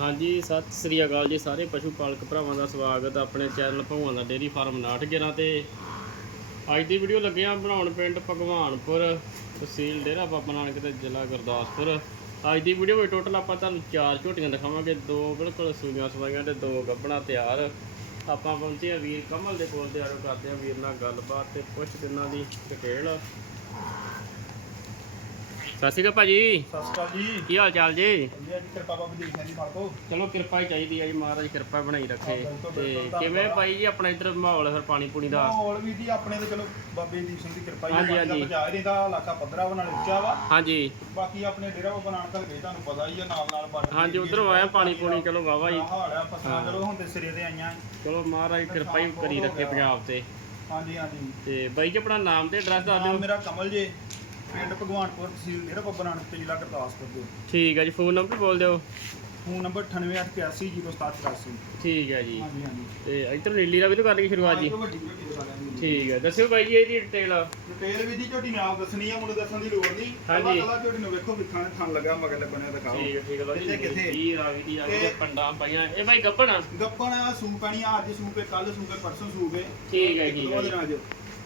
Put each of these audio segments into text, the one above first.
ਹਾਂਜੀ, ਸਤਿ ਸ੍ਰੀ ਅਕਾਲ ਜੀ ਸਾਰੇ ਪਸ਼ੂ ਪਾਲਕ ਭਰਾਵਾਂ ਦਾ ਸਵਾਗਤ ਆਪਣੇ ਚੈਨਲ ਭਗਵਾਨ ਦਾ ਡੇਰੀ ਫਾਰਮ 69 ਤੇ। ਅੱਜ ਦੀ ਵੀਡੀਓ ਲੱਗੇ ਆ ਬਣਾਉਣ ਪਿੰਡ ਭਗਵਾਨਪੁਰ ਤਹਿਸੀਲ ਡੇਰਾ ਬਾਬਾ ਨਾਨਕ ਤੇ ਜ਼ਿਲ੍ਹਾ ਗੁਰਦਾਸਪੁਰ। ਅੱਜ ਦੀ ਵੀਡੀਓ ਵਿੱਚ ਟੋਟਲ ਆਪਾਂ ਤੁਹਾਨੂੰ ਚਾਰ ਝੋਟੀਆਂ ਦਿਖਾਵਾਂਗੇ, ਦੋ ਬਿਲਕੁਲ ਸੂਈਆਂ ਸਵਾਈਆਂ ਤੇ ਦੋ ਗੱਬਣਾ ਤਿਆਰ। ਆਪਾਂ ਪਹੁੰਚੇ ਆ ਵੀਰ ਕਮਲ ਦੇ ਕੋਲ ਤੇ ਆਰੋ ਕਰਦੇ ਆ ਵੀਰ ਨਾਲ ਗੱਲਬਾਤ ਤੇ ਪੁੱਛ ਦਿਨਾਂ ਦੀ ਡਿਟੇਲ ਸਤਿ ਸ਼੍ਰੀ ਅਕਾਲ ਭਾਜੀ। ਸਤਿ ਸ਼੍ਰੀ ਅਕਾਲ ਜੀ। ਕੀ ਹਾਲ ਚਾਲ ਜੀ? ਵਧੀਆ ਜੀ ਕਿਰਪਾ ਬਾਬਾ ਜੀ ਜੀ ਮਾਰਕੋ ਚਲੋ ਕਿਰਪਾ ਹੀ ਚਾਹੀਦੀ ਹੈ ਜੀ ਮਹਾਰਾਜ ਕਿਰਪਾ ਬਣਾਈ ਰੱਖੇ। ਤੇ ਕਿਵੇਂ। ਭਾਈ ਜੀ ਆਪਣਾ ਇੱਧਰ ਮਾਹੌਲ ਫਿਰ ਪਾਣੀ ਪੂਣੀ ਦਾ? ਮਾਹੌਲ ਵੀ ਜੀ ਆਪਣੇ ਤੇ ਚਲੋ ਬਾਬੇ ਦੀ ਸਿੰਘ ਦੀ ਕਿਰਪਾ ਹੀ ਪਾਣੀ ਦਾ ਹਾਂਜੀ। ਬਚਾਅ ਰਹਿੰਦਾ ਇਲਾਕਾ ਪੱਧਰਾ ਨਾਲ ਉੱਚਾ ਵਾ। ਹਾਂਜੀ। ਬਾਕੀ ਆਪਣੇ ਡੇਰਾ ਬਾਬਾ ਨਾਨਕ ਗਏ ਤੁਹਾਨੂੰ ਪਤਾ ਹੀ ਆ ਨਾਲ ਨਾਲ ਬਾਰਡਰ ਹਾਂਜੀ ਉਧਰੋਂ ਆਇਆ ਪਾਣੀ ਪੂਣੀ ਚਲੋ ਵਾਵਾ ਜੀ ਹਾਲ ਆ ਫਸਲਾਂ ਹਾਂ। ਚਲੋ ਹੁਣ ਤੇ ਸਿਰੇ ਤੇ ਆਈਆਂ। ਚਲੋ ਮਹਾਰਾਜ ਕਿਰਪਾ ਹੀ ਕਰੀ ਰੱਖੇ ਪੰਜਾਬ ਤੇ। ਹਾਂਜੀ ਹਾਂਜੀ। ਤੇ ਬਾਈ ਜੀ ਆਪਣਾ ਨਾਮ ਤੇ ਐਡਰੈਸ ਦੱਸ ਦਿਓ। ਮੇਰਾ ਕਮਲ ਜੇ। ਪਿੰਡ ਭਗਵਾਨਪੁਰ ਤਹਿਸੀਲ ਡੇਰਾ ਬਾਬਾ ਨਾਨਕ ਤੇ ਜ਼ਿਲ੍ਹਾ ਗੁਰਦਾਸਪੁਰ ਦੇ। ਠੀਕ ਹੈ ਜੀ ਫੋਨ ਨੰਬਰ ਬੋਲ ਦਿਓ। ਫੋਨ ਨੰਬਰ 98810787 ਠੀਕ ਹੈ ਜੀ। ਹਾਂਜੀ ਹਾਂਜੀ। ਤੇ ਇੱਧਰ ਨੀਲੀ ਦਾ ਵੀ ਤਾਂ ਕਰ ਲਈ ਸ਼ੁਰੂਆਤ ਜੀ। ਵੱਡੀ ਵੱਡੀ ਦਿਖਾ ਦਿਆਂਗੇ। ਠੀਕ ਹੈ ਦੱਸਿਓ ਬਾਈ ਜੀ ਇਹਦੀ ਡਿਟੇਲ ਡਿਟੇਲ ਵੀ ਜੀ ਝੋਟੀ ਨੇ ਆਪ ਦੱਸਣੀ ਆ ਮੁੰਡੇ ਦੱਸਣ ਦੀ ਲੋੜ ਨਹੀਂ। ਹਾਂਜੀ। ਕਲਾ ਝੋਟੀ ਨੂੰ ਵੇਖੋ ਵਿਖਾਂ ਥਣ ਲੱਗਾ ਮਗਰ ਲੱਗਣਿਆ ਦਿਖਾਓ। ਠੀਕ ਹੈ ਠੀਕ ਹੈ ਲਓ ਜੀ ਕਿੱਥੇ ਕਿੱਥੇ? ਨੀਲੀ ਰਾਵੀ ਦੀ ਆ ਗਈ ਤੇ- ਪੰਡਾਂ ਪਈਆਂ। ਇਹ ਬਾਈ ਗੱਪਣਾ ਗੱਪਣ ਆ ਸੂ ਪੈਣੀ ਆ ਅੱਜ ਸੂ ਕੇ ਕੱਲ ਸੂ ਕੇ ਪਰਸੋਂ ਸੂ ਕੇ ਠੀਕ ਹੈ ਠੀਕ ਦੋ ਹੈ ਜੀ।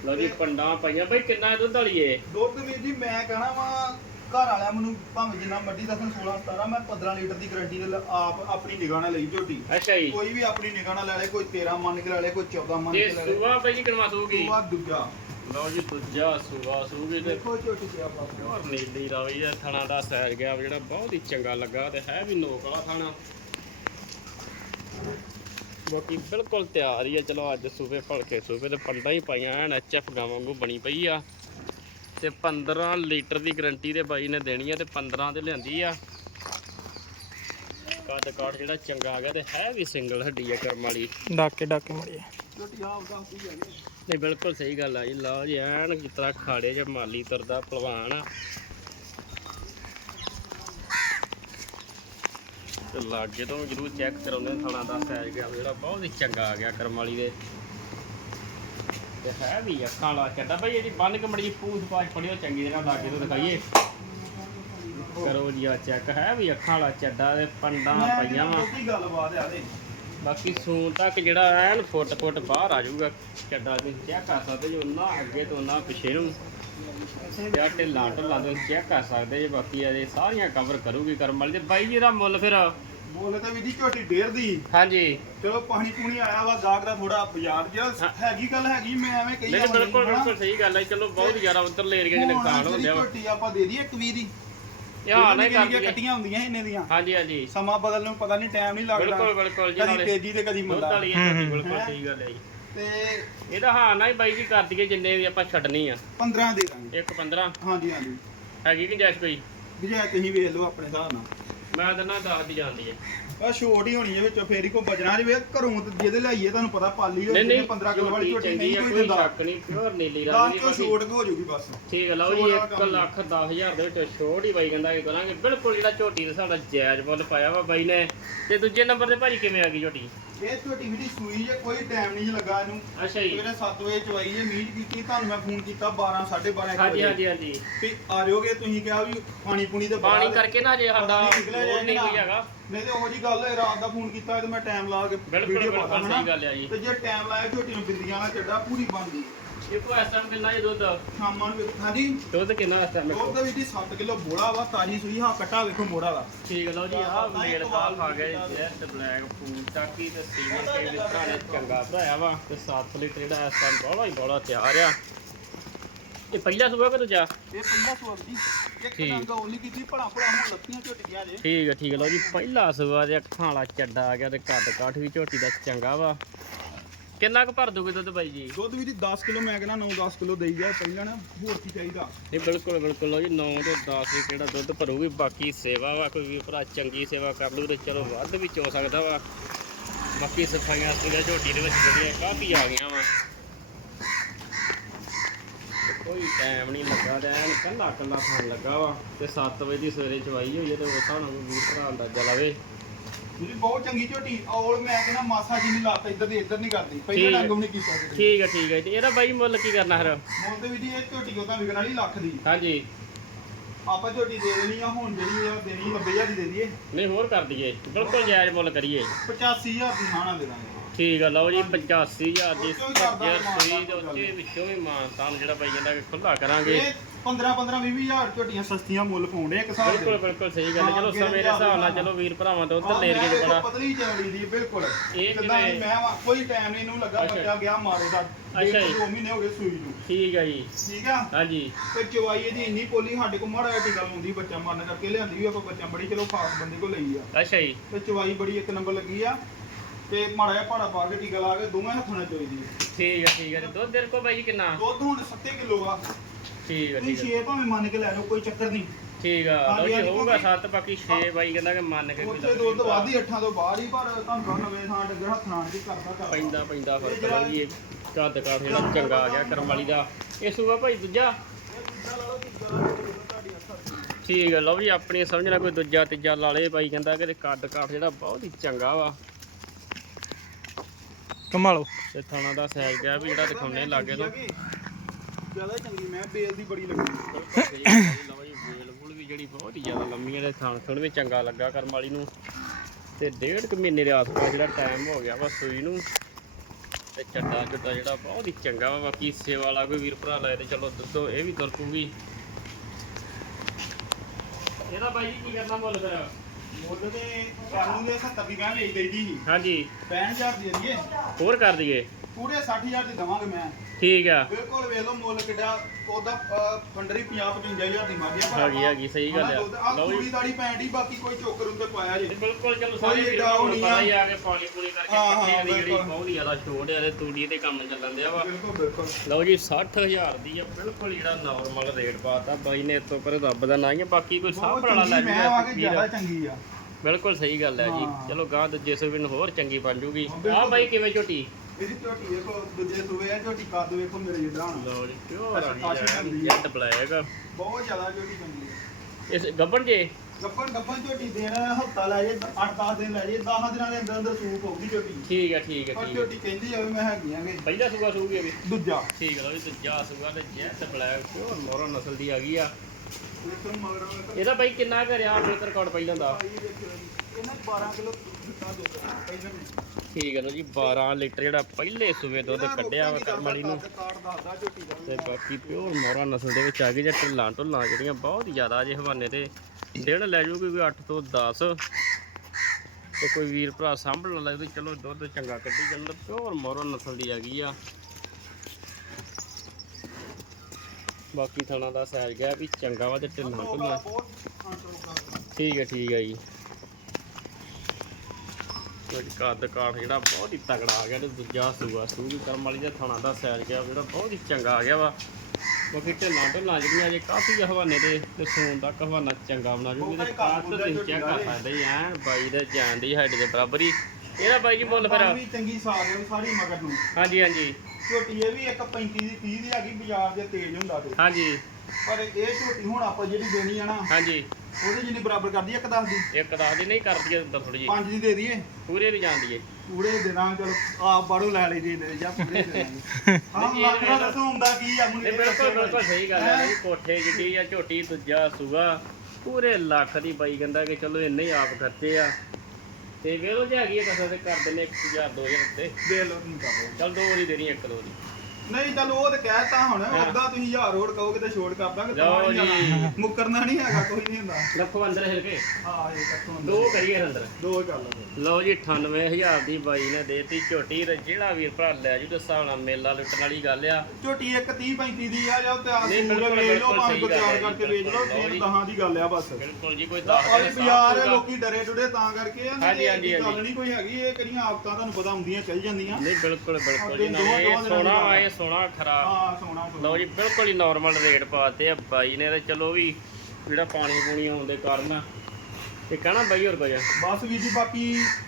ਲਓ ਜੀ ਪੰਡਾਂ ਪਈਆਂ। ਬਾਈ ਕਿੰਨਾ ਦੁੱਧ ਵਾਲੀ ਏ ਦੁੱਧ ਵੀਰ ਜੀ ਮੈਂ ਕਹਣਾ ਵਾ ਘਰ ਵਾਲਿਆਂ ਮੈਨੂੰ ਭਾਵੇਂ ਜਿੰਨਾ ਮਰਜ਼ੀ ਦੱਸਣ 16 17 ਮੈਂ 15 ਲੀਟਰ ਦੀ ਗਾਰੰਟੀ ਦੇ ਲ- ਆਪ ਆਪਣੀ ਨਿਗਾਹ ਨਾਲ ਲਈ ਝੋਟੀ। ਅੱਛਾ ਜੀ। ਕੋਈ ਵੀ ਆਪਣੀ ਨਿਗਾਹ ਨਾਲ ਲੈ ਲੇ ਕੋਈ 13 ਮੰਨ ਕੇ ਲੈ ਲੇ ਕੋਈ 14 ਮੰਨ ਤੇ ਕੇ ਲੈ ਲੇ। ਸੂਆ ਬਾਈ ਜੀ ਕਿਨਵਾ ਸੂਗੀ? ਸੂਆ ਦੂਜਾ। ਲਓ ਜੀ ਦੂਜਾ ਸੂਆ ਸੂਗੀ ਤੇ ਦੇਖੋ ਝੋਟੀ ਬਾਤ ਹੈ ਹੋਰ ਨੀਲੀ ਰਾਵੀ ਦਾ ਥਣਾ ਦਾ ਸੈਰ ਗਿਆ ਜਿਹੜਾ ਬਹੁਤ ਹੀ ਚੰਗਾ ਲੱਗਾ ਤੇ ਹੈ ਵੀ ਨੋਕ ਵਾਲਾ ਥਾਣਾ। ਬਾਕੀ ਬਿਲਕੁਲ ਤਿਆਰ ਹੀ ਆ। ਚਲੋ ਅੱਜ ਸੂਬੇ ਭਲਕੇ ਸੂਬੇ ਤੇ ਪੰਡਾ ਹੀ ਪਾਈਆਂ ਐਨ ਐਚਐਫ ਗਾਂ ਵਾਂਗੂ ਬਣੀ ਪਈ ਆ। ਤੇ 15 ਲੀਟਰ ਦੀ ਗਰੰਟੀ ਤੇ ਬਾਈ ਨੇ ਦੇਣੀ ਆ ਤੇ 15 ਤੇ ਲਿਆਂਦੀ ਆ। ਕੱਦ ਕਾਠ ਜਿਹੜਾ ਚੰਗਾ ਆ ਗਿਆ ਤੇ ਹੈ ਵੀ ਸਿੰਗਲ ਹੱਡੀ ਆ ਕਰਮ ਵਾਲੀ। ਡਾਕੇ ਡਾਕੇ ਮੜੀਏ ਝੋਟੀ ਆਪ ਦੱਸਦੀ ਹੈ ਨਹੀਂ ਬਿਲਕੁਲ ਸਹੀ ਗੱਲ ਆ ਜੀ। ਲਓ ਜੀ ਐਨ ਜਿਸ ਤਰ੍ਹਾਂ ਖਾੜੇ 'ਚ ਮਾਲੀ ਤੁਰਦਾ ਪਹਿਲਵਾਨ ਆ ਤੇ ਲਾਗੇ ਤੋਂ ਜਰੂਰ ਚੈੱਕ ਕਰਾਉਂਦੇ ਥਾਣਾ ਦਾ ਸਾਈਜ਼ ਗਿਆ ਜਿਹੜਾ ਬਹੁਤ ਹੀ ਚੰਗਾ ਆ ਗਿਆ ਕਰਮ ਵਾਲੀ ਦੇ। ਤੇ ਹੈ ਵੀ ਅੱਖਾਂ ਵਾਲਾ ਚੱਡਾ ਬਈ ਇਹਦੀ ਬੰਨ ਕਮੜੀ ਪੂਛ ਪਾਛ ਫੜਿਓ ਚੰਗੀ ਤਰ੍ਹਾਂ ਲਾਗੇ ਤੋਂ ਦਿਖਾਈਏ। ਕਰੋ ਜੀ ਆ ਚੈੱਕ। ਹੈ ਵੀ ਅੱਖਾਂ ਵਾਲਾ ਚੱਡਾ ਤੇ ਪੰਡਾਂ ਪਈਆਂ ਵਾ। ਕੀ ਗੱਲਬਾਤ ਆ ਦੇ ਬਾਕੀ ਸੂਨ ਤੱਕ ਜਿਹੜਾ ਐਨ ਫੁੱਟ ਫੁੱਟ ਬਾਹਰ ਆ ਜਾਊਗਾ ਚੱਡਾ ਤੁਸੀਂ ਚੈੱਕ ਕਰ ਸਕਦੇ ਜੋ ਨਾ ਅੱਗੇ ਤੋਂ ਨਾ ਪਿਛੇ ਨੂੰ। ਜਾਂ ਢਿੱਲਾਂ ਢੁੱਲਾਂ ਤੋਂ ਚੈੱਕ ਕਰ ਸਕਦੇ ਜੇ ਬਾਕੀ ਇਹ ਸਾਰੀਆਂ ਕਵਰ ਕਰੂਗੀ ਕਰਮ ਵਾਲੀ ਤੇ ਬਾਈ ਜੀ ਦਾ ਮੁੱਲ ਫਿਰ ਬੋਲੇ ਤਾਂ ਵੀ ਜੀ ਝੋਟੀ ਡੇਰ ਦੀ ਹਾਂਜੀ। ਚਲੋ ਪਾਣੀ ਪੂਣੀ ਆਇਆ ਵਾ ਗਾਹਕ ਦਾ ਥੋੜਾ ਬਾਜ਼ਾਰ ਜਿਹੜਾ ਹੈਗੀ ਗੱਲ ਹੈਗੀ ਮੈਂ ਐਵੇਂ ਕਹੀ ਨਹੀਂ ਨਹੀਂ, ਬਿਲਕੁਲ ਬਿਲਕੁਲ ਸਹੀ ਗੱਲ ਹੈ। ਚਲੋ ਬਹੁਤ ਜ਼ਿਆਦਾ ਉੱਤਰਲੇ ਏਰੀਆ 'ਚ ਨੁਕਸਾਨ ਹੁੰਦਿਆ ਵਾ ਝੋਟੀ ਆਪਾਂ ਦੇ ਦਈਏ 20 ਦੀ। ਇਹ ਹਾਂ ਨਾ ਨਿੱਕੀਆਂ ਕਰ ਦਈਏ ਕੱਟੀਆਂ ਹੁੰਦੀਆਂ ਇਹਨੇ ਦੀਆਂ। ਹਾਂਜੀ ਹਾਂਜੀ। ਸਮਾਂ ਬਦਲਣ ਨੂੰ ਪਤਾ ਨਹੀਂ ਟਾਈਮ ਨਹੀਂ ਲੱਗਦਾ। ਬਿਲਕੁਲ ਬਿਲਕੁਲ ਜੀ ਕਦੀ ਨਾਲੇ ਤੇਜ਼ੀ ਤੇ ਕਦੀ ਦੁੱਧ ਮੰਦਾ। ਵਾਲੀ ਇਹ ਝੋਟੀ ਬਿਲਕੁਲ ਹੈਂ? ਸਹੀ ਗੱਲ ਹੈ ਜੀ। ਤੇ ਇਹਦਾ ਹਾਂ ਨਾ ਹੀ ਬਾਈ ਜੀ ਕਰ ਦਈਏ ਜਿੰਨੇ ਵੀ ਆਪਾਂ ਛੱਡਣੀ ਆ। 15 ਦੇ ਦਾਂਗੇ। ਇੱਕ 15 ਹਾਂਜੀ ਹਾਂਜੀ। ਹੈਗੀ ਕਿ ਜੈਸ ਕੋਈ? ਵਿਜੇ ਤੁਸੀਂ ਵੇਖ ਲਓ ਆਪਣੇ ਹਿਸਾਬ ਨਾਲ। ਮੈਂ ਤਾਂ ਨਾ ਦੱਸ ਦੀ ਜਾਂਦੀ ਹੈ ਆ ਛੋਟ ਹੀ ਹੋਣੀ ਹੈ ਵਿੱਚੋਂ ਫੇਰ ਹੀ ਕੋ ਬਚਣਾ ਜੇ ਵੇਖ ਘਰੋਂ ਤੇ ਜਿਹਦੇ ਲਿਆਈਏ ਤੁਹਾਨੂੰ ਪਤਾ ਪਾਲੀ ਹੋਈ ਨਹੀਂ ਜਿਹਨੇ ਨਹੀਂ 15 ਕਿਲੋ ਵਾਲੀ ਝੋਟੀ ਨਹੀਂ ਕੋਈ ਦਿੰਦਾ। ਸ਼ੱਕ ਨਹੀਂ ਪਿਓਰ ਨੀਲੀ 10 ਰੰਗ ਚੋਂ ਦੀ ਛੋਟ ਹੋ ਜਾਊਗੀ ਬਸ। ਠੀਕ ਲਓ ਜੀ ਛੋਟ ਵਾਲਾ 1 ਕੰਮ ਲੱਖ 10000 ਦੇ ਵਿੱਚ ਛੋਟ ਹੀ ਬਾਈ ਕਹਿੰਦਾ ਇਹ ਕਰਾਂਗੇ। ਬਿਲਕੁਲ ਜਿਹੜਾ ਝੋਟੀ ਦਾ ਸਾਡਾ ਜਾਇਜ਼ ਮੁੱਲ ਪਾਇਆ ਵਾ ਬਾਈ ਨੇ। ਤੇ ਦੂਜੇ ਨੰਬਰ ਤੇ ਭਾਜੀ ਕਿਵੇਂ ਆ ਗਈ ਝੋਟੀ? ਇਹ ਝੋਟੀ ਵੀ ਸੂਈ ਜੇ ਕੋਈ ਟਾਈਮ ਨਹੀਂ ਲੱਗਾ ਇਹਨੂੰ। ਅੱਛਾ ਜੀ। ਸਵੇਰੇ 7 ਵਜੇ ਚਵਾਈ ਜੇ ਮੀਟ ਕੀਤੀ ਤੁਹਾਨੂੰ ਮੈਂ ਫੋਨ ਕੀਤਾ 12 12:30 ਹਾਂਜੀ ਹਾਂਜੀ ਹਾਂਜੀ। ਵੀ ਆ ਜਾਓਗੇ ਤੁਸੀਂ ਕਿਹਾ ਵੀ ਪਾਣੀ ਪੂਣੀ ਦੇ ਪਾਣੀ ਕਰਕੇ ਨਾ ਜੇ ਸਾਡਾ ਲੋਡ ਨਹੀਂ। ਕੋਈ ਹੈਗਾ। ਨਹੀਂ ਤੇ ਉਹ ਜੀ ਗੱਲ ਹੈ ਰਾਤ ਦਾ ਫੋਨ ਕੀਤਾ ਤੇ ਮੈਂ ਟਾਈਮ ਲਾ ਕੇ ਬਿਲਕੁਲ ਪਾਤਾ ਸਹੀ। ਗੱਲ ਆ ਜੀ। ਤੇ ਜੇ ਟਾਈਮ ਲਾਇਆ ਝੋਟੀ ਨੂੰ ਬਿੰਦੀਆਂ ਨਾਲ ਚੱਡਾ ਪੂਰੀ ਬੰਦੀ ਦੇਖੋ ਇਸ ਟਾਈਮ ਕਿੰਨਾ ਜੀ ਦੁੱਧ? ਸ਼ਾਮਾਂ ਨੂੰ ਵੇਖੋ- ਹਾਂਜੀ। ਦੁੱਧ ਕਿੰਨਾ ਇਸ ਟਾਈਮ ਦੁੱਧ ਦੇ ਵਿੱਚ ਹੀ 7 ਕਿਲੋ ਬੋੜਾ ਵਾ ਤਾਜੀ ਸੂਈ ਹਾਂ ਕੱਟਾ ਵੇਖੋ ਮੋੜਾ ਦਾ ਠੀਕ ਹੈ ਲਓ ਜੀ ਆਹ ਮੇਲ ਕਾਲ ਖਾ ਗਏ ਜੈਸਟ ਬਲੈਕ ਫੂਡ ਚਾਕੀ ਤੇ ਸੀਮੇ ਕੇ ਵਿਚਾਰ ਨੇ ਚੰਗਾ ਭਰਾਇਆ ਵਾ ਤੇ 7 ਲੀਟਰ ਜਿਹੜਾ ਇਸ ਟਾਈਮ ਬੋਲਾ ਹੀ ਬੋਲਾ ਤਿਆਰ ਆ। ਇਹ ਪਹਿਲਾ ਸੂਆ ਕਿ ਦੂਜਾ? ਇਹ ਪਹਿਲਾ ਸਵਾਲ ਜੀ। ਇੱਕ ਠੀਕ। ਡੰਗਾ ਓਲੀ ਕੀਤੀ ਭੜਾ ਭੜਾ ਹੁਣ ਲੱਤੀਆਂ ਝੋਟੀਆਂ ਜੇ। ਠੀਕ ਹੈ ਠੀਕ ਹੈ ਲਓ ਜੀ ਪਹਿਲਾ ਸੂਆ ਦੇ ਅੱਖਾਂ ਵਾਲਾ ਚੱਡਾ ਆ ਗਿਆ ਤੇ ਕੱਦ ਕਾਠ ਵੀ ਝੋਟੀ ਦਾ ਚੰਗਾ ਵਾ। ਕਿੰਨਾ ਕੁ ਭਰ ਦੋਗੇ ਦੁੱਧ ਬਾਈ ਜੀ? ਦੁੱਧ ਵੀ ਜੀ 10 ਕਿਲੋ ਮੈਂ ਕਹਿੰਦਾ 9-10 ਕਿਲੋ ਦੇਈ ਗਿਆ ਪਹਿਲਾਂ ਨਾ ਹੋਰ ਕੀ ਚਾਹੀਦਾ? ਨਹੀਂ ਬਿਲਕੁਲ ਬਿਲਕੁਲ ਲਓ ਜੀ 9 ਤੋਂ 10 ਵੀ ਕਿਹੜਾ ਦੁੱਧ ਭਰੂਗੀ ਬਾਕੀ ਸੇਵਾ ਵਾ ਕੋਈ ਵੀ ਭਰਾ ਚੰਗੀ ਸੇਵਾ ਕਰ ਲੂ ਤੇ ਚਲੋ ਵੱਧ ਵੀ ਚੋ ਸਕਦਾ ਵਾ। ਬਾਕੀ ਸਫਾਈਆਂ ਸੁਈਆਂ ਝੋਟੀ ਦੇ ਵਿੱਚ ਜਿਹੜੀਆਂ ਕਾਫੀ ਆ ਗਈਆਂ ਵਾ। ਤੇ ਕੋਈ ਟਾਈਮ ਨਹੀਂ ਲੱਗਾ ਤੇ ਐਨ ਕੱਲਾ ਕੱਲਾ ਖਾਣ ਲੱਗਾ ਵਾ ਤੇ 7 ਵਜੇ ਦੀ ਸਵੇਰੇ ਚਵਾਈ ਹੋਈ ਹੈ ਤੇ ਉਹ ਸਾਨੂੰ ਕੋਈ ਵੀਰ ਭਰਾ ਅੰਦਾਜ਼ਾ ਲਾਵੇ। ਜਿਹੜੀ ਬਹੁਤ ਚੰਗੀ ਝੋਟੀ ਔਲ ਮੈਂ ਕਹਿੰਦਾ ਮਾਸਾ ਜੀ ਨਹੀਂ ਲਾਤਾ ਇੱਧਰ ਦੇ ਇੱਧਰ ਨਹੀਂ ਕਰਦੀ। ਠੀਕ ਪਹਿਲੇ ਹੈ। ਰੰਗਮ ਨਹੀਂ ਕੀਤਾ। ਠੀਕ ਹੈ ਠੀਕ ਹੈ। ਤੇ ਇਹਦਾ ਬਾਈ ਮੁੱਲ ਕੀ ਕਰਨਾ ਫਿਰ? ਮੁੱਲ ਦੇ ਵੀ ਜੀ ਇਹ ਝੋਟੀ ਉਹਦਾ ਵਿਕਣ ਵਾਲੀ ਲੱਖ ਦੀ। ਹਾਂਜੀ। ਆਪਾਂ ਝੋਟੀ ਦੇ ਦੇਣੀ ਆ ਹੁਣ ਜਿਹੜੀ ਆ ਦੇਣੀ 90000 ਦੀ ਦੇ ਦਈਏ। ਨਹੀਂ ਹੋਰ ਕਰ ਦਈਏ। ਬਿਲਕੁਲ ਜਾਇਜ਼ ਮੁੱਲ ਕਰੀਏ। 85000 ਦੀ ਖਾਣਾ ਦੇ ਦਾਂਗੇ। ਠੀਕ ਆ ਲਓ ਜੀ 85000 ਦੀ ਸੱਜਰ ਸੂਈ ਦੇ ਉੱਤੇ ਵਿੱਚੋਂ ਵੀ ਮਾਨ ਤਾਨ ਜਿਹੜਾ ਬਾਈ ਕਹਿੰਦਾ ਕਿ ਖੁੱਲਾ ਕਰਾਂਗੇ। ਇਹ 15 15 20000 ਝੋਟੀਆਂ ਸਸਤੀਆਂ ਮੁੱਲ ਪਾਉਂਦੇ ਇੱਕ ਹਿਸਾਬ ਬਿਲਕੁਲ ਬਿਲਕੁਲ ਸਹੀ ਗੱਲ। ਚਲੋ ਸਮੇਂ ਦੇ ਹਿਸਾਬ ਨਾਲ ਚਲੋ ਵੀਰ ਭਰਾਵਾਂ ਤੋਂ ਉੱਧਰ ਏਰੀਏ 'ਚ ਬੜਾ। ਪਤਲੀ ਚੌੜੀ ਦੀ ਬਿਲਕੁਲ। ਇਹ ਕਿਵੇਂ? ਮੈਂ ਕੋਈ ਟਾਈਮ ਨਹੀਂ ਇਹਨੂੰ ਲੱਗਾ। ਬੱਚਾ ਗਿਆ ਮਾਰੇ ਦਾ। ਅੱਛਾ ਜੀ। ਤੋਂ ਦੋ ਮਹੀਨੇ ਹੋ ਗਏ ਸੂਈ ਨੂੰ। ਠੀਕ ਆ ਜੀ। ਠੀਕ ਆ? ਹਾਂਜੀ। ਤੇ ਚਵਾਈ ਇਹਦੀ ਇੰਨੀ ਪੋਲੀ ਸਾਡੇ ਕੋਲ ਮਾੜਾ ਜਿਹਾ ਟੀਕਾ ਲਾਉਂਦੀ ਬੱਚਾ ਮਰਨ ਕਰਕੇ ਲਿਆਂਦੀ ਵੀ ਆਪਾਂ ਬੱਚਾ ਬੜੀ ਚਲੋ ਖਾਸ ਬੰਦੇ ਕੋਲ ਲਈ ਆ। ਅੱਛਾ ਜੀ। ਤੇ ਚਵਾਈ ਬੜੀ ਇੱਕ ਨੰਬਰ ਲੱਗੀ ਆ। ਤੇ ਮਾੜਾ ਜਿਹਾ ਭਾੜਾ ਪਾ ਕੇ ਟੀਕਾ ਲਾ ਕੇ ਦੋਵੇਂ ਹੱਥਾਂ ਨਾਲ ਚੋਈ ਦੀ। ਠੀਕ ਆ ਠੀਕ ਆ ਤੇ ਦੁੱਧ ਤੇਰੇ ਕੋ ਬਾਈ ਜੀ ਕਿੰਨਾ? ਦੁੱਧ ਹੁਣ 7 ਕਿਲੋ ਆ। ਠੀਕ ਆ ਤੁਸੀਂ ਠੀਕ ਆ। 6 ਭਾਵੇਂ ਮੰਨ ਕੇ ਲੈ ਲਓ ਕੋਈ ਚੱਕਰ ਨਹੀਂ। ਠੀਕ ਆ ਲਓ ਜੀ ਹੋਊਗਾ 7 ਬਾਕੀ 6 ਬਾਈ ਕਹਿੰਦਾ ਕਿ ਮੰਨ ਕੇ ਕੋਈ ਉੱਥੇ ਦੁੱਧ ਵਾਧੀ ਅੱਠਾਂ ਤੋਂ ਬਾਹਰ ਹੀ ਪਰ ਤੁਹਾਨੂੰ ਕਹਾਂ ਨਵੇਂ ਥਾਂ ਡੰਗਰ ਹੱਥ ਨਾਲ ਕੀ ਕਰਦਾ ਕਰਦਾ। ਪੈਂਦਾ ਪੈਂਦਾ ਫ਼ਰਕ ਲਓ ਜੀ ਕੱਦ ਕਾਠ ਜਿਹੜਾ ਚੰਗਾ ਆ ਗਿਆ ਕਰਮ ਵਾਲੀ ਦਾ। ਇਹ ਸੂਗਾ ਭਾਈ ਦੂਜਾ? ਇਹ ਦੂਜਾ ਲਾ ਲਓ ਤੀਜਾ ਲਾ ਲਓ ਤੁਹਾਡੀ ਅੱਖਾਂ ਤੋਂ। ਠੀਕ ਆ ਲਓ ਜੀ ਆਪਣੀ ਸਮਝ ਨਾਲ ਕੋਈ ਦੂਜਾ ਤੀਜਾ ਲਾ ਲੇ ਬਾਈ ਕਹਿੰਦਾ ਕਿ ਕੱਦ ਕਾਠ ਜਿਹੜਾ ਬਹੁਤ ਹੀ ਚੰਗਾ ਵਾ। ਕਮਾਲੋ ਤੇ ਥਾਣਾ ਦਾ ਸਾਈਜ਼ ਗਿਆ ਵੀ ਜਿਹੜਾ ਦਿਖਾਉਣੇ ਲੱਗੇ ਤੋਂ। ਜ਼ਿਆਦਾ ਚੰਗੀ ਮੈਂ ਬੇਲ ਦੀ ਬੜੀ ਲੱਗੀ। ਲਓ ਜੀ ਬੇਲ ਬੁਲ ਵੀ ਜਿਹੜੀ ਬਹੁਤ ਹੀ ਜ਼ਿਆਦਾ ਲੰਮੀ ਹੈ ਤੇ ਥਾਣ ਥੁਣ ਵੀ ਚੰਗਾ ਲੱਗਾ ਕਰਮ ਵਾਲੀ ਨੂੰ ਤੇ ਡੇਢ ਕੁ ਮਹੀਨੇ ਦੇ ਆਸ-ਪਾਸ ਜਿਹੜਾ ਟਾਈਮ ਹੋ ਗਿਆ ਵਾ ਸੂਈ ਨੂੰ ਤੇ ਚੱਡਾ ਚੱਡਾ ਜਿਹੜਾ ਬਹੁਤ ਹੀ ਚੰਗਾ ਵਾ ਬਾਕੀ ਸੇਵਾ ਵਾਲਾ ਕੋਈ ਵੀਰ ਭਰਾ ਲਏ ਤੇ ਚਲੋ ਦੱਸੋ ਇਹ ਵੀ ਤੁਰ ਪੂਗੀ ਇਹਦਾ ਬਾਈ ਜੀ ਕੀ ਕਰਨਾ ਮੁੱਲ ਫਿਰ? ਮੁੱਲ ਦੇ ਕਾਨੂੰ ਦੇ 70 ਦੀ ਮੈਂ ਵੇਚ ਦਈਦੀ ਸੀ। ਹਾਂਜੀ। 65000 ਦੀ ਦਈਏ। ਹੋਰ ਕਰ ਦਈਏ। ਪੂਰੇ 60000 ਦੀ ਦਵਾਂਗੇ ਮੈਂ। ਠੀਕ ਆ। ਬਿਲਕੁਲ ਵੇਖ ਲਓ ਮੁੱਲ ਕਿੱਡਾ ਉਹਦਾ ਫੰਡਰੀ 50 55000 ਦੀ ਮਾਗੀ ਆ ਹੈਗੀ ਹੈਗੀ ਸਹੀ ਗੱਲ ਆ। ਲਓ ਜੀ। ਪੂਰੀ ਦਾੜੀ ਦੀ ਬਾਕੀ ਕੋਈ ਚੋਕਰ ਉੱਤੇ ਪਾਇਆ ਜੇ। ਬਿਲਕੁਲ ਚਲੋ ਸਾਰੇ ਉਹ ਨੂੰ ਪਤਾ ਹੀ ਆ। ਕੇ ਪਾਣੀ ਪੂਣੀ ਕਰਕੇ ਹਾਂ, ਹਾਂ, ਪੱਠਿਆਂ ਦੀ ਜਿਹੜੀ। ਬਹੁਤ ਹੀ ਜ਼ਿਆਦਾ ਛੋਟ ਹੈ ਤੇ ਤੂੜੀ ਦੇ ਕੰਮ ਚੱਲਣ ਦਿਆ ਵਾ। ਬਿਲਕੁਲ ਬਿਲਕੁਲ। ਲਓ ਜੀ 60000 ਦੀ ਆ ਬਿਲਕੁਲ ਜਿਹੜਾ ਨਾਰਮਲ ਰੇਟ ਪਾਤਾ। ਬਾਈ ਨੇ ਇਤੋਂ ਪਰ ਰੱਬ ਦਾ ਨਾਂ ਹੀ ਬਾਕੀ ਕੋਈ ਸਾਹਬ ਵਾਲਾ ਲੈ ਮੈਂ ਆ ਕੇ ਜ਼ਿਆਦਾ ਚੰਗੀ ਆ। ਬਿਲਕੁਲ ਸਹੀ ਗੱਲ ਹੈ ਜੀ। ਚਲੋ ਗਾਂ ਦੂਜੇ ਸੂਬੇ ਨੂੰ ਹੋਰ ਚੰਗੀ ਬਣ ਜੂਗੀ। ਆ। ਬਾਈ ਕਿਵੇਂ ਝੋਟੀ ਇਹਦੀ ਝੋਟੀ ਦੇਖੋ ਦੂਜੇ ਸੂਏ ਆ ਝੋਟੀ ਕੱਦ ਵੇਖੋ ਮੇਰੇ ਜਿੱਦਾਂ ਹੁਣ ਲਓ ਜੀ ਪਿਓਰ ਅੱਛਾ, ਵਾਲੀ ਕਾਸ਼ੀ ਹੈ ਹੁੰਦੀ ਆ। ਜੱਟ ਬਲੈਕ ਬਹੁਤ ਜ਼ਿਆਦਾ ਝੋਟੀ ਚੰਗੀ ਆ। ਇਸ ਗੱਬਣ ਜੇ? ਗੱਪਣ ਗੱਪਣ ਝੋਟੀ ਦੇਣ ਹਫਤਾ ਲੈ ਜੇ 8-10 ਦਿਨ ਲੈ ਜੇ 10 ਦਿਨਾਂ ਦੇ ਅੰਦਰ ਅੰਦਰ ਸੂਪ ਹੋਊਗੀ ਝੋਟੀ। ਠੀਕ ਹੈ ਠੀਕ ਹੈ ਪਰ ਠੀਕ ਹੈ ਝੋਟੀ ਕਹਿੰਦੀ ਆ ਵੀ ਮੈਂ ਹੈਗੀ ਆਂਗੇ। ਪਹਿਲਾ ਸੂਗਾ ਸੂਗੀ ਇਹ ਵੀ? ਦੂਜਾ। ਠੀਕ ਹੈ ਲਓ ਜੀ ਦੂਜਾ ਸੂਗਾ ਤੇ ਜੈਟ ਬਲੈਕ ਪਿਓਰ ਮੋਰੋ ਨਸਲ ਦੀ ਆ ਗਈ ਆ। ਵੇਖੋ ਮਗਰ ਵੇਖੋ। ਇਹਦਾ ਬਾਈ ਕਿੰਨਾ ਕਰਿਆ ਆਪਣੇ ਰਿਕਾਰਡ ਪਹਿਲਾਂ ਦਾ? ਇਹਨਾਂ 12 ਕਿਲੋ ਦਿੱਤਾ ਦੁੱਧ ਪਹਿਲਾਂ। ਨੇ ਠੀਕ ਹੈ ਲਓ ਜੀ 12 ਲੀਟਰ ਜਿਹੜਾ ਪਹਿਲੇ ਸੂਵੇ ਦੁੱਧ ਕੱਢਿਆ ਵਾ ਰੋਕਾਂ ਦੀ ਕਰਮ ਵਾਲੀ ਨੂੰ ਤੇ ਬਾਕੀ ਪਿਓਰ ਮੋਰਾ ਨਸਲ ਦੇ ਵਿੱਚ ਆ ਗਈ ਜਾਂ ਢਿੱਲਾਂ ਢੁੱਲਾਂ ਜਿਹੜੀਆਂ ਬਹੁਤ ਜ਼ਿਆਦਾ ਜੇ ਹਵਾਨੇ ਤੇ ਦਿਨ ਲੈ ਜੂਗੀ ਵੀ 8 ਤੋਂ 10 ਤੇ ਕੋਈ ਵੀਰ ਭਰਾ ਸਾਂਭਣ ਲੈ ਤੇ ਚਲੋ ਦੁੱਧ ਚੰਗਾ ਕੱਢੀ ਜਾਂਦਾ ਪਿਓਰ ਮੋਰਾ ਨਸਲ ਦੀ ਆ ਗਈ ਆ। ਬਾਕੀ ਥਣਾ ਦਾ ਸਾਈਜ਼ ਗਿਆ ਵੀ ਚੰਗਾ ਵਾ ਤੇ ਢਿੱਲਾਂ ਢੁੱਲਾਂ। ਠੀਕ ਹੈ ਠੀਕ ਹੈ ਜੀ। ਲੋ ਜੀ ਕੱਦ ਕਾਠ ਜਿਹੜਾ ਬਹੁਤ ਹੀ ਤਗੜਾ ਆ ਗਿਆ ਤੇ ਦੂਜਾ ਸੂਆ ਸੂ ਵੀ ਕਰਮ ਵਾਲੀ ਦਾ ਥਾਣਾ ਦਾ ਸਾਈਜ਼ ਗਿਆ, ਜਿਹੜਾ ਬਹੁਤ ਹੀ ਚੰਗਾ ਆ ਗਿਆ ਵਾ। ਬਾਕੀ ਢਿੱਲਾਂ ਢਿੱਲਾਂ ਜਿਹੜੀਆਂ ਅਜੇ ਕਾਫੀ ਹਵਾਨੇ ਦੇ ਤੇ ਸੂਣ ਤੱਕ ਹਵਾਨਾ ਚੰਗਾ ਬਣਾ ਜੂਗੀ ਤੇ ਕਾਠ ਤੁਸੀਂ ਚੈੱਕ ਕਰ ਸਕਦੇ ਜੀ ਬਾਈ ਦੇ ਜਾਨ ਦੀ ਹਾਈਟ ਦੇ ਬਰਾਬਰ ਹੀ। ਇਹਦਾ ਬਾਈ ਜੀ ਮੁੱਲ ਫਿਰ। ਵੀ ਚੰਗੀ ਸਾਗ ਹੈ ਸਾਰੀ ਮਗਰ ਨੂੰ। ਹਾਂਜੀ ਹਾਂਜੀ। ਝੋਟੀ ਇਹ ਵੀ ਇੱਕ 35 ਦੀ 30 ਦੀ ਹੈਗੀ ਬਾਜ਼ਾਰ ਦੇ ਤੇਜ਼ ਹੁੰਦਾ ਤੇ। ਹਾਂਜੀ। ਪਰ ਇਹ ਝੋਟੀ ਹੁਣ ਆਪਾਂ ਜਿਹੜੀ ਦੇਣੀ ਆ ਨਾ ਹਾਂਜੀ। ਉਹਦੇ ਜਿੰਨੀ ਬਰਾਬਰ ਕਰਦੀ ਇੱਕ 10 ਦੀ। ਇੱਕ ਦੱਸ ਦੀ ਨਹੀਂ ਕਰਦੀ ਹੈ ਥੋੜੀ ਜੀ 5 ਦੀ ਦੇ ਦਈਏ। ਪੂਰੇ ਦੀ ਜਾਂਦੀ ਹੈ ਪੂਰੇ ਦੇ ਦਾਂ ਚਲੋ ਆਪ ਬਾੜੋ ਲੈ ਲਈ ਦੇ ਦੇ ਜਾਂ ਪੂਰੇ ਦੇ ਦਾਂਗੇ। ਹਾਂ ਨਹੀਂ, ਲੱਖ ਦਾ ਇਹ- ਦੱਸੋ ਹੁੰਦਾ ਕੀ ਆ ਨਹੀਂ ਇਹ ਬਿਲਕੁਲ ਬਿਲਕੁਲ ਸਹੀ ਗੱਲ ਹੈ? ਜੀ ਕੋਠੇ ਜਿੱਡੀ ਆ ਝੋਟੀ ਦੂਜਾ ਸੂਗਾ ਪੂਰੇ ਲੱਖ ਦੀ ਬਾਈ ਕਹਿੰਦਾ ਕਿ ਚਲੋ ਇੰਨੇ ਹੀ ਆਪ ਖਰਚੇ ਆ। ਤੇ ਵੇਲੋ ਜੇ ਹੈਗੀ ਆ ਕਸਰ ਤੇ ਕਰ ਦਿੰਨੇ 1000 2000 ਉੱਤੇ ਦੇ ਲਓ ਨਹੀਂ ਕਰ ਚਲ ਦੋ ਵਾਰੀ ਦੇਣੀ ਇੱਕ ਦੋ ਦੀ ਨਹੀਂ ਚਲ ਉਹ ਤੇ ਕਹਿਤਾ ਹੁਣ ਉਹਦਾ ਤੁਸੀਂ ਹਜ਼ਾਰ ਹੋਰ ਕਹੋਗੇ ਤੇ ਛੋੜ ਕਰ ਦਾਂਗੇ ਤਾਂ ਲਓ ਨਹੀਂ ਜੀ। ਜਾਣਾ। ਮੁੱਕਰਨਾ ਨਹੀਂ ਹੈਗਾ ਕੋਈ ਨਹੀਂ ਹੁੰਦਾ ਲੱਖੋ ਅੰਦਰ ਹਿਲ ਕੇ ਹਾਂ ਇਹ ਕੱਟੋ ਦੋ ਕਰੀਏ ਅੰਦਰ ਦੋ ਚੱਲ ਲਓ। ਲਓ ਜੀ 98000 ਦੀ ਬਾਈ ਨੇ ਦੇਤੀ ਝੋਟੀ ਤੇ ਜਿਹੜਾ ਵੀਰ ਭਰਾ ਲੈ ਜੂ ਹਿਸਾਬ ਨਾਲ ਮੇਲਾ ਲੁੱਟਣ ਵਾਲੀ ਗੱਲ ਆ ਝੋਟੀ ਇੱਕ 30 35 ਦੀ ਆ ਜਾਂ ਤੇ ਆ ਨਹੀਂ, ਸੂਰ ਬਿਲਕੁਲ, ਵੇਚ ਲਓ ਬਿਲਕੁਲ ਭਾਵੇਂ ਸਹੀ ਕੋ ਗੱਲ ਤਿਆਰ ਹੈ ਕਰਕੇ ਵੇਚ ਲਓ ਲਓ ਫਿਰ। ਦਹਾਂ ਦੀ ਗੱਲ ਆ ਬਸ ਬਿਲਕੁਲ ਜੀ ਕੋਈ ਦੱਸ ਬਾਜ਼ਾਰ ਹੈ ਲੋਕੀ ਡਰੇ ਡੁਰੇ ਤਾਂ ਕਰਕੇ ਆ ਹਾਂਜੀ, ਹਾਂਜੀ, ਗੱਲ ਹਾਂਜੀ। ਨਹੀਂ ਕੋਈ ਹੈਗੀ ਇਹ ਕਿਹੜੀਆਂ ਆਫਤਾਂ ਤੁਹਾਨੂੰ ਪਤਾ ਹੁੰਦੀਆਂ ਚੱਲ ਜਾਂਦੀਆਂ ਨਹੀਂ ਬਿਲਕੁਲ ਬਿਲਕੁਲ ਜੀ ਨਾਲੇ ਇਹ ਸੋਨਾ। ਇਹ ਸੋਨਾ ਖਰਾ। ਹਾਂ ਲਓ ਜੀ ਬਿਲਕੁਲ ਹੀ ਨਾਰਮਲ ਰੇਟ ਪਾਤੇ ਆ ਬਾਈ ਨੇ ਤੇ ਚਲੋ ਵੀ ਜਿਹੜਾ ਪਾਣੀ ਪੂਣੀ ਆਉਣ ਦੇ ਕਾਰਨ ਤੇ ਕਹਣਾ ਬਾਈ ਹੋਰ ਕੁਝ? ਬਸ ਵੀਰ ਜੀ ਬਾਕੀ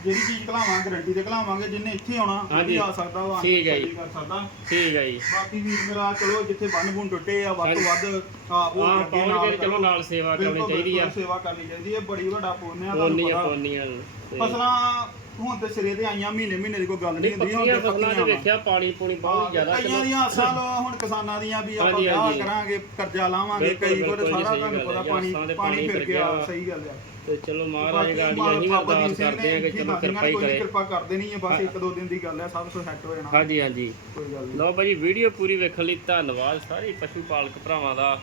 ਜਿਹੜੀ ਚੀਜ਼ ਘਲਾਵਾਂ ਗਾਰੰਟੀ ਤੇ ਘਲਾਵਾਂਗੇ ਜਿੰਨੇ ਇੱਥੇ ਆਉਣਾ ਉਹ ਹਾਂਜੀ। ਵੀ ਆ ਸਕਦਾ ਵਾ ਠੀਕ ਹੈ ਜੀ। ਕਰ ਸਕਦਾ। ਠੀਕ ਹੈ ਜੀ। ਬਾਕੀ ਵੀਰ ਮੇਰਾ ਚਲੋ ਜਿੱਥੇ ਬੰਨ ਬੁੰਨ ਟੁੱਟੇ ਆ ਵੱਧ ਤੋਂ ਵੱਧ ਆ ਉਹ ਹਾਂ ਅੱਗੇ ਪਹੁੰਚ ਕੇ ਕਰੋ। ਚਲੋ ਨਾਲ ਸੇਵਾ ਕਰਨੀ ਬਿਲਕੁਲ, ਚਾਹੀਦੀ ਆ। ਬਿਲਕੁਲ ਸੇਵਾ ਕਰਨੀ ਚਾਹੀਦੀ ਹੈ ਬੜੀ ਵੱਡਾ ਪੁੰਨ ਆ ਤੁਹਾਨੂੰ ਪੋਨੀਆਂ ਪਤਾ। ਪੋਨੀਆਂ ਤੇ ਫਸਲਾਂ ਹੁਣ ਤੇ ਸਿਰੇ ਤੇ ਆਈਆਂ ਮਹੀਨੇ ਮਹੀਨੇ ਦੀ ਕੋਈ ਗੱਲ ਨਹੀਂ ਹੁੰਦੀ ਹੁਣ ਪੱਕੀਆਂ ਤੇ ਫਸਲਾਂ ਦੇ ਪੱਕੀਆਂ ਵਾ। ਵੇਖਿਆ ਪਾਣੀ ਪੂਣੀ ਬਹੁਤ ਜ਼ਿਆਦਾ ਕਈਆਂ ਦੀਆਂ ਆਸਾਂ ਲੋ ਹੁਣ ਕਿਸਾਨਾਂ ਦੀਆਂ ਵੀ ਆਪਾਂ ਹਾਂਜੀ, ਵਿਆਹ ਹਾਂਜੀ। ਕਰਾਂਗੇ ਕਰਜ਼ਾ ਲਾਵਾਂਗੇ ਬਿਲਕੁਲ, ਕਈ ਬਿਲਕੁਲ ਜੀ, ਸਾਰਾ ਸਹੀ ਤੁਹਾਨੂੰ ਗੱਲ ਪਤਾ ਹੈ, ਪਾਣੀ ਦੇ ਪਾਣੀ ਪਾਣੀ ਫਿਰ ਗਿਆ ਗਿਆ। ਸਹੀ ਗੱਲ ਆ ਤੇ ਚਲੋ ਮਹਾਰਾਜ ਬਾਕੀ ਗਾੜੀ ਮਾਲਕ ਅਸੀਂ ਅਰਦਾਸ ਸਿੰਘ ਕਰਦੇ ਆ ਕਿ ਨੇ ਚਲੋ ਕਿਰਪਾ ਹੀ ਕੋਈ ਕਰੇ। ਕਿਰਪਾ ਕਰਦੇ ਨਹੀਂ ਹੈ ਬਸ ਇੱਕ ਦੋ ਦਿਨ ਦੀ ਗੱਲ ਹੈ ਸਭ ਕੁਝ ਸੈੱਟ ਹੋ ਜਾਣਾ। ਹਾਂਜੀ ਹਾਂਜੀ। ਕੋਈ ਗੱਲ ਨਹੀਂ। ਲਓ ਭਾਜੀ ਵੀਡੀਓ ਪੂਰੀ ਵੇਖਣ ਲਈ ਧੰਨਵਾਦ ਸਾਰੇ ਪਸ਼ੂ ਪਾਲਕ ਭਰਾਵਾਂ ਦਾ।